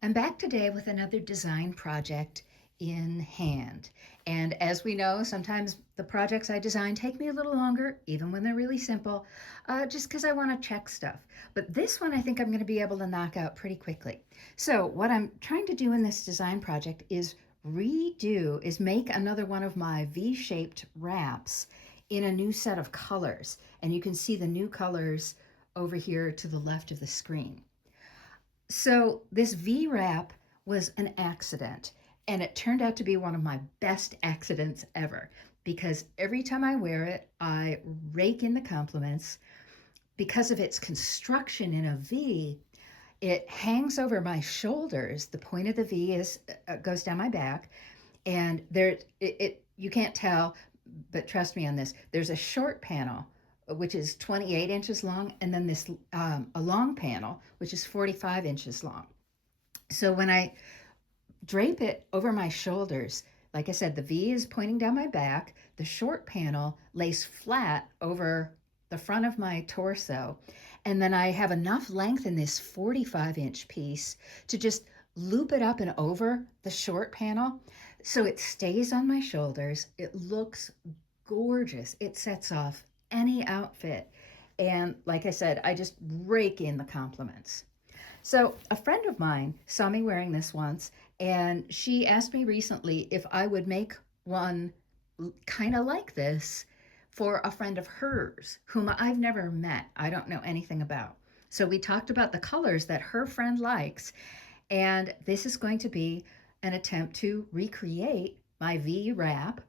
I'm back today with another design project in hand. And as we know, sometimes the projects I design take me a little longer, even when they're really simple, just because I want to check stuff. But this one I think I'm going to be able to knock out pretty quickly. So, what I'm trying to do in this design project is make another one of my V shaped wraps in a new set of colors. And you can see the new colors over here to the left of the screen. So this V wrap was an accident, and it turned out to be one of my best accidents ever because every time I wear it, I rake in the compliments. Because of its construction in a V, it hangs over my shoulders. The point of the V is goes down my back, and you can't tell, but trust me on this. There's a short panel which is 28 inches long, and then this a long panel which is 45 inches long. So when I drape it over my shoulders, like I said, the V is pointing down my back. The short panel lays flat over the front of my torso. And then I have enough length in this 45-inch piece to just loop it up and over the short panel so it stays on my shoulders. It looks gorgeous. It sets off any outfit. And like I said, I just rake in the compliments. So, a friend of mine saw me wearing this once, and she asked me recently if I would make one kind of like this for a friend of hers whom I've never met. I don't know anything about. So, we talked about the colors that her friend likes, and this is going to be an attempt to recreate my V wrap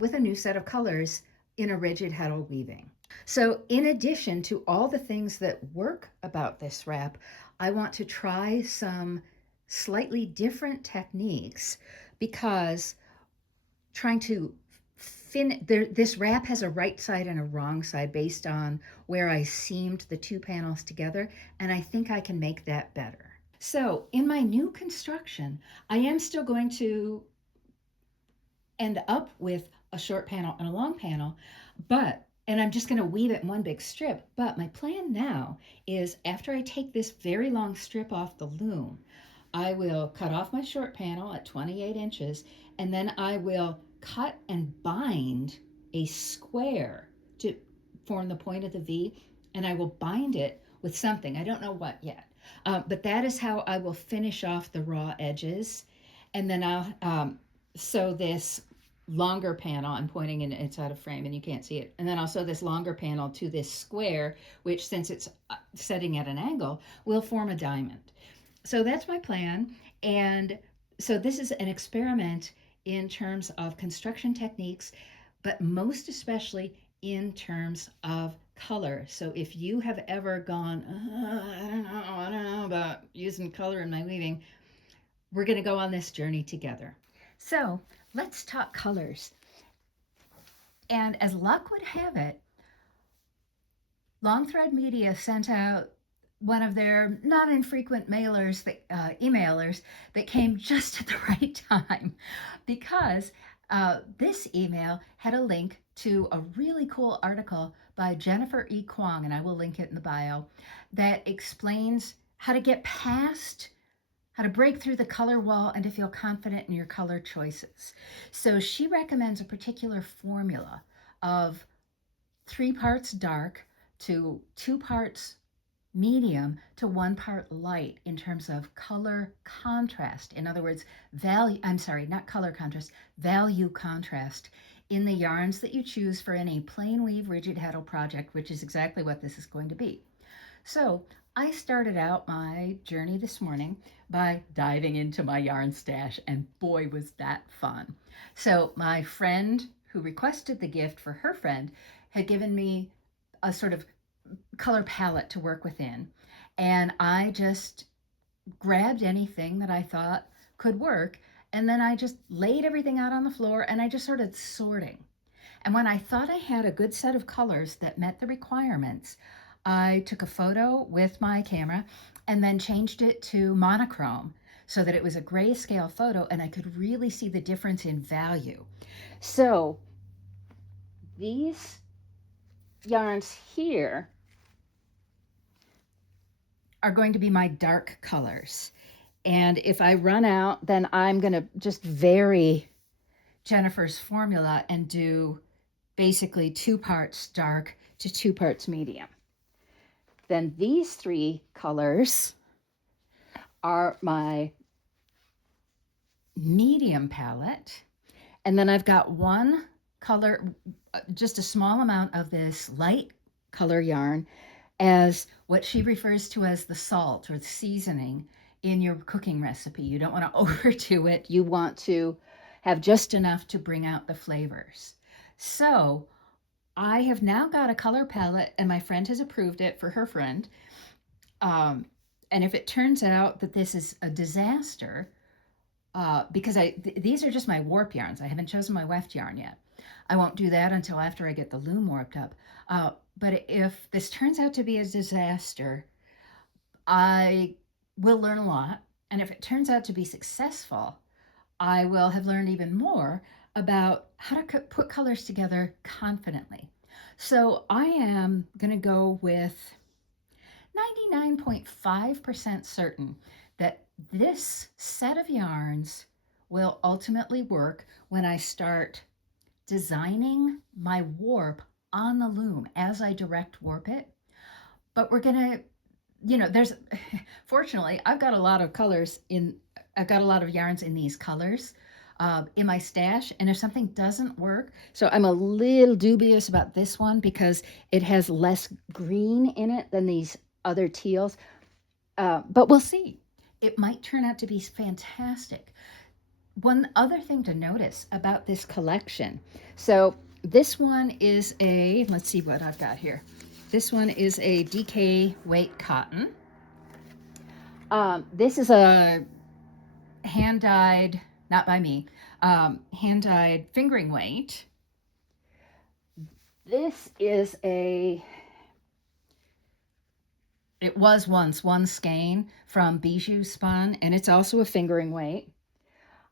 with a new set of colors in a rigid heddle weaving. So, in addition to all the things that work about this wrap, I want to try some slightly different techniques because trying to this wrap has a right side and a wrong side based on where I seamed the two panels together, and I think I can make that better. So, in my new construction, I am still going to end up with a short panel and a long panel, and I'm just going to weave it in one big strip. But my plan now is after I take this very long strip off the loom, I will cut off my short panel at 28 inches, and then I will cut and bind a square to form the point of the V, and I will bind it with something. I don't know what yet. But that is how I will finish off the raw edges. And then I'll sew this longer panel. I'm pointing in it's out of frame and you can't see it. And then I'll sew this longer panel to this square, which since it's setting at an angle, will form a diamond. So that's my plan. And so this is an experiment in terms of construction techniques, but most especially in terms of color. So if you have ever gone, I don't know about using color in my weaving, we're going to go on this journey together. So let's talk colors. And as luck would have it, Long Thread Media sent out one of their not infrequent emailers that came just at the right time because this email had a link to a really cool article by Jennifer E. Kwong, and I will link it in the bio, that explains how to get past how to break through the color wall and to feel confident in your color choices. So she recommends a particular formula of 3 parts dark to 2 parts medium to 1 part light in terms of color contrast. In other words, not color contrast, value contrast in the yarns that you choose for any plain weave rigid heddle project, which is exactly what this is going to be. So I started out my journey this morning by diving into my yarn stash, and boy, was that fun. So my friend who requested the gift for her friend had given me a sort of color palette to work within, and I just grabbed anything that I thought could work, and then I just laid everything out on the floor and I just started sorting. And when I thought I had a good set of colors that met the requirements, I took a photo with my camera and then changed it to monochrome so that it was a grayscale photo and I could really see the difference in value. So these yarns here are going to be my dark colors. And if I run out, then I'm going to just vary Jennifer's formula and do basically 2 parts dark to 2 parts medium. Then these 3 colors are my medium palette. And then I've got one color, just a small amount of this light color yarn as what she refers to as the salt or the seasoning in your cooking recipe. You don't want to overdo it. You want to have just enough to bring out the flavors. So I have now got a color palette, and my friend has approved it for her friend. And if it turns out that this is a disaster, because these are just my warp yarns. I haven't chosen my weft yarn yet. I won't do that until after I get the loom warped up. But if this turns out to be a disaster, I will learn a lot. And if it turns out to be successful, I will have learned even more about how to put colors together confidently. So I am going to go with 99.5% certain that this set of yarns will ultimately work when I start designing my warp on the loom as I direct warp it. But we're going to, there's, fortunately, I've got a lot of yarns in these colors in my stash. And if something doesn't work, so I'm a little dubious about this one because it has less green in it than these other teals. But we'll see. It might turn out to be fantastic. One other thing to notice about this collection. So this one is let's see what I've got here. This one is a DK weight cotton. This is a hand-dyed, not by me, hand-dyed fingering weight. This is it was once one skein from Bijou Spun, and it's also a fingering weight.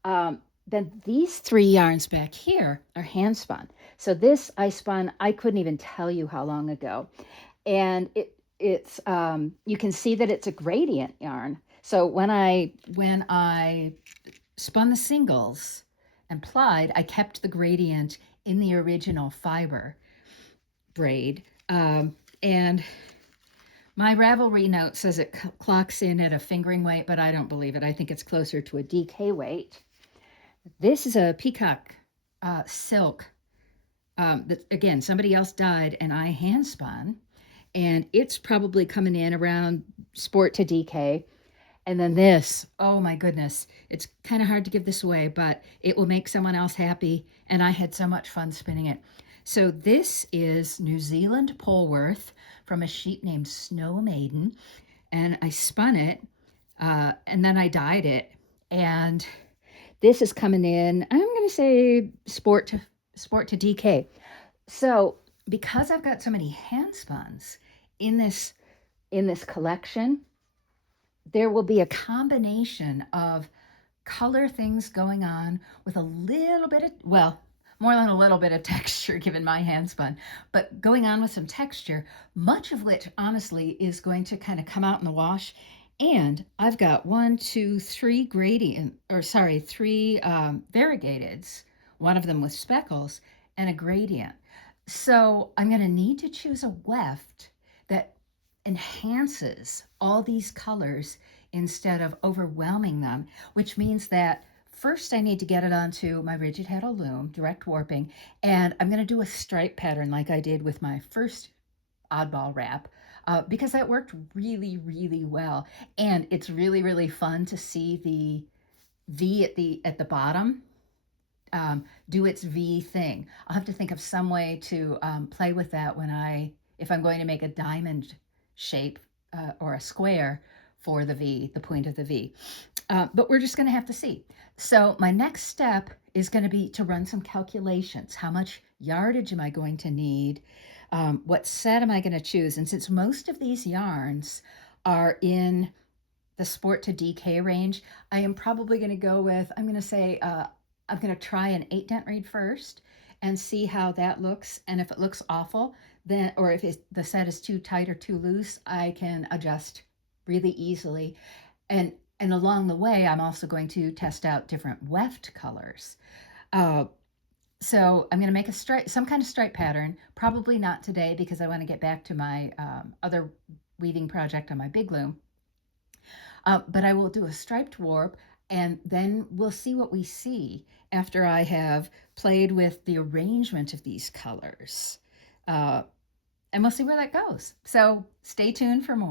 Then these 3 yarns back here are hand spun. So this I spun, I couldn't even tell you how long ago. And it's you can see that it's a gradient yarn. So when I spun the singles and plied, I kept the gradient in the original fiber braid. And my Ravelry note says it clocks in at a fingering weight, but I don't believe it. I think it's closer to a DK weight. This is a peacock silk that, again, somebody else dyed and I hand spun. And it's probably coming in around sport to DK. And then this, oh my goodness, it's kind of hard to give this away, but it will make someone else happy. And I had so much fun spinning it. So this is New Zealand Polworth from a sheep named Snow Maiden. And I spun it and then I dyed it. And this is coming in, I'm going to say sport to DK. So because I've got so many hand spuns in this collection, there will be a combination of color things going on with a little bit of, well, more than a little bit of texture given my hand spun, but going on with some texture, much of which honestly is going to kind of come out in the wash. And I've got 3 variegateds, one of them with speckles and a gradient. So I'm going to need to choose a weft that enhances all these colors instead of overwhelming them, which means that first I need to get it onto my rigid heddle loom, direct warping, and I'm going to do a stripe pattern like I did with my first oddball wrap. Because that worked really, really well. And it's really, really fun to see the V at the bottom do its V thing. I'll have to think of some way to play with that if I'm going to make a diamond shape or a square for the V, the point of the V. But we're just going to have to see. So my next step is going to be to run some calculations. How much yardage am I going to need? What set am I going to choose? And since most of these yarns are in the sport to DK range, I am probably going to go with, I'm going to say, I'm going to try an 8-dent reed first and see how that looks. And if it looks awful, then, or if the set is too tight or too loose, I can adjust really easily. And And along the way, I'm also going to test out different weft colors. Uh, so I'm going to make a stripe, some kind of stripe pattern. Probably not today because I want to get back to my other weaving project on my big loom. But I will do a striped warp, and then we'll see what we see after I have played with the arrangement of these colors. And we'll see where that goes. So stay tuned for more.